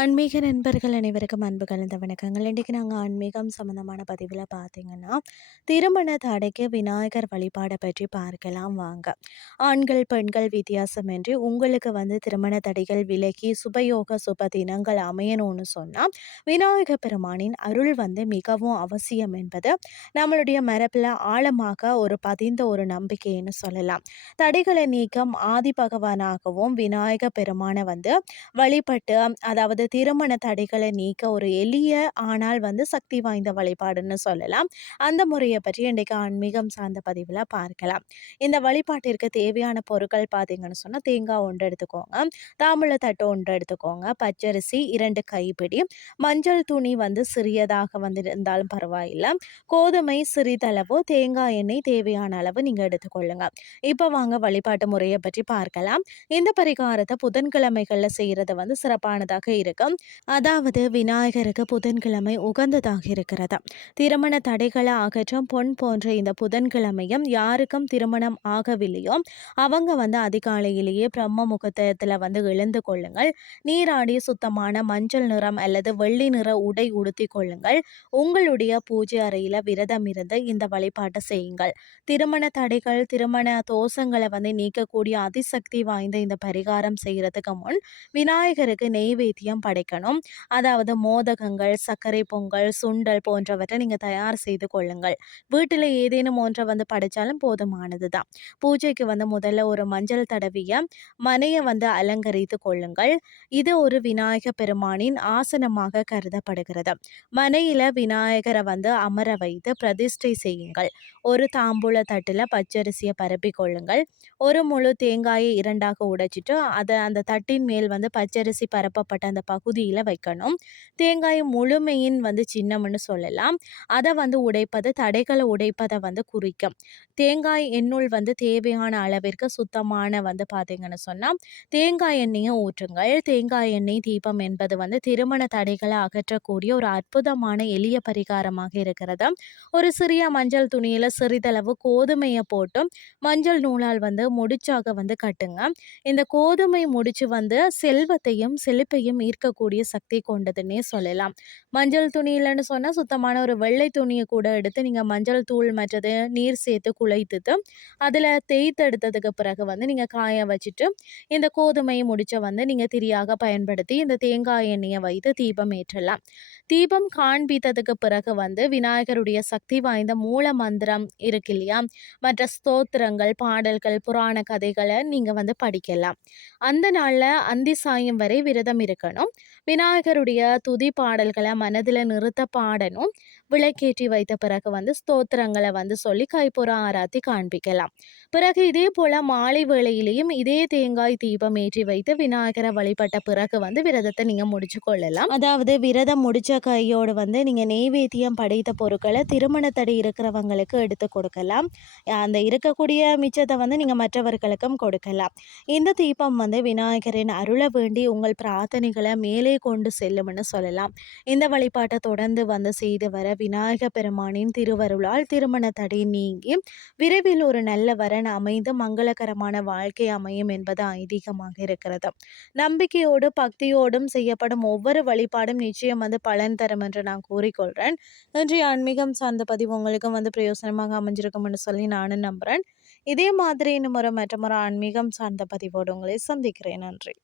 ஆன்மீக நண்பர்கள் அனைவருக்கும் அன்பு கலந்த வணக்கங்கள். இன்றைக்கு நாங்கள் ஆன்மீகம் சம்மந்தமான பதிவில் பார்த்தீங்கன்னா திருமண தடைக்கு விநாயகர் வழிபாடை பற்றி பார்க்கலாம் வாங்க. ஆண்கள் பெண்கள் வித்தியாசமின்றி உங்களுக்கு வந்து திருமண தடைகள் விலகி சுபயோக சுப தினங்கள் அமையணும்னு சொன்னால் விநாயகர் பெருமானின் அருள் வந்து மிகவும் அவசியம் என்பது நம்மளுடைய மரபில் ஆழமாக ஒரு பதிந்த ஒரு நம்பிக்கைன்னு சொல்லலாம். தடைகளை நீக்கம் ஆதி பகவானாகவும் விநாயக பெருமானை வந்து வழிபட்டு அதாவது திருமண தடைகளை நீக்க ஒரு எளிய ஆனால் வந்து சக்தி வாய்ந்த வழிபாடுன்னு சொல்லலாம். அந்த முறையை பற்றி இன்றைக்கு ஆன்மீகம் சார்ந்த பதிவில் பார்க்கலாம். இந்த வழிபாட்டிற்கு தேவையான பொருட்கள் பார்த்தீங்கன்னு சொன்னால் தேங்காய் ஒன்று எடுத்துக்கோங்க தாம்பூல தட்டு ஒன்று எடுத்துக்கோங்க பச்சரிசி இரண்டு கைப்பிடி மஞ்சள் துணி வந்து சிறியதாக வந்து இருந்தாலும் பரவாயில்லை. கோதுமை சிறிதளவு தேங்காய் எண்ணெய் தேவையான அளவு நீங்கள் எடுத்துக்கொள்ளுங்க. இப்போ வாங்க வழிபாட்டு முறையை பற்றி பார்க்கலாம். இந்த பரிகாரத்தை புதன்கிழமைகளில் செய்கிறது வந்து சிறப்பானதாக இருக்கும் அதாவது விநாயகருக்கு புதன்கிழமை உகந்ததாக இருக்கிறது. திருமண தடைகளை அகற்றும் பொன் போன்ற இந்த புதன்கிழமையும் யாருக்கும் திருமணம் ஆகவில்லையோ அவங்க வந்து அதிகாலையிலேயே பிரம்ம முகத்தத்தில் வந்து எழுந்து கொள்ளுங்கள். நீராடி சுத்தமான மஞ்சள் நிறம் அல்லது வெள்ளி நிற உடை உடுத்தி கொள்ளுங்கள். உங்களுடைய பூஜை அறையில் விரதம் இருந்து இந்த வழிபாட்டை செய்யுங்கள். திருமண தடைகள் திருமண தோஷங்களை வந்து நீக்கக்கூடிய அதிசக்தி வாய்ந்த இந்த பரிகாரம் செய்கிறதுக்கு முன் விநாயகருக்கு நெய்வேத்தியம் படைக்கணும். அதாவது மோதகங்கள் சர்க்கரை பொங்கல் சுண்டல் போன்றவற்றை நீங்கள் தயார் செய்து கொள்ளுங்கள். வீட்டில் ஏதேனும் ஒன்றை வந்து படைச்சாலும் போதுமானது தான் பூஜைக்கு வந்து முதல்ல ஒரு மஞ்சள் தடவிய மனையை வந்து அலங்கரித்து கொள்ளுங்கள். இது ஒரு விநாயக பெருமானின் ஆசனமாக கருதப்படுகிறது. மனையில் விநாயகரை வந்து அமர வைத்து பிரதிஷ்டை செய்யுங்கள். ஒரு தாம்பூல தட்டில் பச்சரிசியை பரப்பி கொள்ளுங்கள். ஒரு முழு தேங்காயை இரண்டாக உடைச்சிட்டு அதை அந்த தட்டின் மேல் வந்து பச்சரிசி பரப்பப்பட்ட அந்த பகுதியில் வைக்கணும். தேங்காய் முழுமையின் வந்து சின்னம்னு சொல்லலாம். அதை வந்து உடைப்பது தடைகளை உடைப்பதை வந்து குறிக்கும். தேங்காய் எண்ணுள் வந்து தேவையான அளவிற்கு சுத்தமான வந்து பார்த்தீங்கன்னு சொன்னால் தேங்காய் எண்ணெயை ஊற்றுங்கள். தேங்காய் எண்ணெய் தீபம் என்பது வந்து திருமண தடைகளை அகற்றக்கூடிய ஒரு அற்புதமான எளிய பரிகாரமாக இருக்கிறது. ஒரு சிறிய மஞ்சள் துணியில் சிறிதளவு கோதுமையை போட்டு மஞ்சள் நூலால் வந்து முடிச்சாக வந்து கட்டுங்க. இந்த கோதுமை முடிச்சு வந்து செல்வத்தையும் செழிப்பையும் ஈர்க்கக்கூடிய சக்தி கொண்டதுன்னே சொல்லலாம். மஞ்சள் துணி இல்லைன்னு சொன்னால் சுத்தமான ஒரு வெள்ளை துணியை கூட எடுத்து நீங்கள் மஞ்சள் தூள் மற்றது நீர் சேர்த்து குழைத்துட்டு அதில் தேய்த்தெடுத்ததுக்கு பிறகு வந்து நீங்கள் காய வச்சுட்டு இந்த கோதுமை முடிச்ச வந்து நீங்கள் திரியாக பயன்படுத்தி இந்த தேங்காய் எண்ணெயை வைத்து தீபம் ஏற்றலாம். தீபம் காண்பித்ததுக்கு பிறகு வந்து விநாயகருடைய சக்தி வாய்ந்த மூல மந்திரம் இருக்கு இல்லையா? மற்ற ஸ்தோத்திரங்கள் பாடல்கள் புராண கதைகளை நீங்கள் வந்து படிக்கலாம். அந்த நாளில் அந்தி சாயம் வரை விரதம் இருக்கணும். விநாயகருடைய துதி பாடல்களை மனதில் நிறுத்த பாடணும். விளக்கேற்றி வைத்த பிறகு வந்து ஸ்தோத்திரங்களை வந்து சொல்லி கைப்புற ஆராத்தி காண்பிக்கலாம். பிறகு இதே போல் மாலை வேளையிலையும் இதே தேங்காய் தீபம் ஏற்றி வைத்து விநாயகரை வழிபட்ட பிறகு வந்து விரதத்தை நீங்கள் முடிச்சு கொள்ளலாம். அதாவது விரதம் முடிச்ச கையோடு வந்து நீங்கள் நெய்வேத்தியம் படைத்த பொருட்களை திருமணத்தடி இருக்கிறவங்களுக்கு எடுத்து கொடுக்கலாம். அந்த இருக்கக்கூடிய மிச்சத்தை வந்து நீங்கள் மற்றவர்களுக்கும் கொடுக்கலாம். இந்த தீபம் வந்து விநாயகரின் அருளை வேண்டி உங்கள் பிரார்த்தனைகளை மேலே கொண்டு செல்லும்னு சொல்லலாம். இந்த வழிபாட்டை தொடர்ந்து வந்து செய்து வர விநாயக பெருமானின் திருவருளால் திருமண தடை நீங்கி விரைவில் ஒரு நல்ல வரன் அமைந்து மங்களகரமான வாழ்க்கை அமையும் என்பது ஐதீகமாக இருக்கிறது. நம்பிக்கையோடு பக்தியோடும் செய்யப்படும் ஒவ்வொரு வழிபாடும் நிச்சயம் வந்து பலன் தரும் என்று நான் கூறிக்கொள்கிறேன் இன்றைய ஆன்மீகம் சார்ந்த பதிவு உங்களுக்கும் வந்து பிரயோசனமாக அமைஞ்சிருக்கும் என்று சொல்லி நானும் நம்புகிறேன் இதே மாதிரி இன்னும் ஒரு மற்றொரு ஆன்மீகம் சார்ந்த பதிவோடு உங்களை சந்திக்கிறேன். நன்றி.